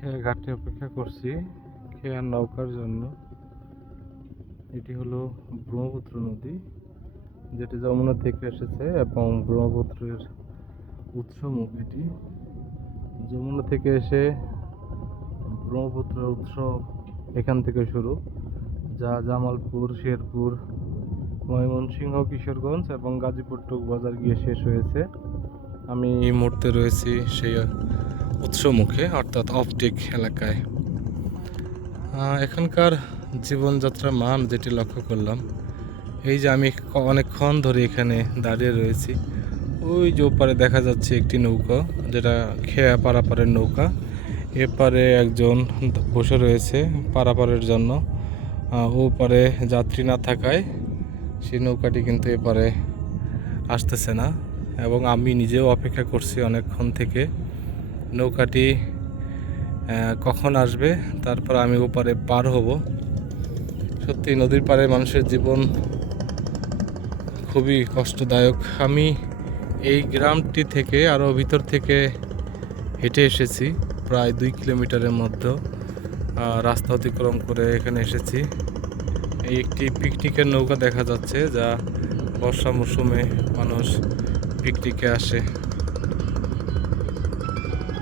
খেয়া ঘাটে অপেক্ষা করছি খেয়ার নৌকার জন্য। এটি হলো ব্রহ্মপুত্র নদী, যেটি যমুনা থেকে এসেছে এবং ব্রহ্মপুত্রের উৎসমুখ এটি। যমুনা থেকে এসে ব্রহ্মপুত্রের উৎস এখান থেকে শুরু, যা জামালপুর, শেরপুর, ময়মনসিংহ, কিশোরগঞ্জ এবং গাজীপুর টুকবাজার গিয়ে শেষ হয়েছে। আমি এই মুহূর্তে রয়েছি সেই উৎসমুখে, অর্থাৎ অপটিক এলাকায়। এখানকার জীবনযাত্রার মান যেটি লক্ষ্য করলাম, এই যে আমি অনেকক্ষণ ধরে এখানে দাঁড়িয়ে রয়েছি, ওই যে ওপারে দেখা যাচ্ছে একটি নৌকা, যেটা খেয়া পারাপারের নৌকা। এপারে একজন বসে রয়েছে পারাপারের জন্য। ওপারে যাত্রী না থাকায় সেই নৌকাটি কিন্তু এপারে আসতেছে না, এবং আমি নিজেও অপেক্ষা করছি অনেকক্ষণ থেকে নৌকাটি কখন আসবে, তারপর আমি ওপারে পার হব। সত্যি নদীর পাড়ে মানুষের জীবন খুবই কষ্টদায়ক। আমি এই গ্রামটি থেকে আরও ভিতর থেকে হেঁটে এসেছি, প্রায় 2 কিলোমিটারের মধ্যে রাস্তা অতিক্রম করে এখানে এসেছি। এই একটি পিকনিকের নৌকা দেখা যাচ্ছে, যা বর্ষা মৌসুমে মানুষ পিকনিকে আসে।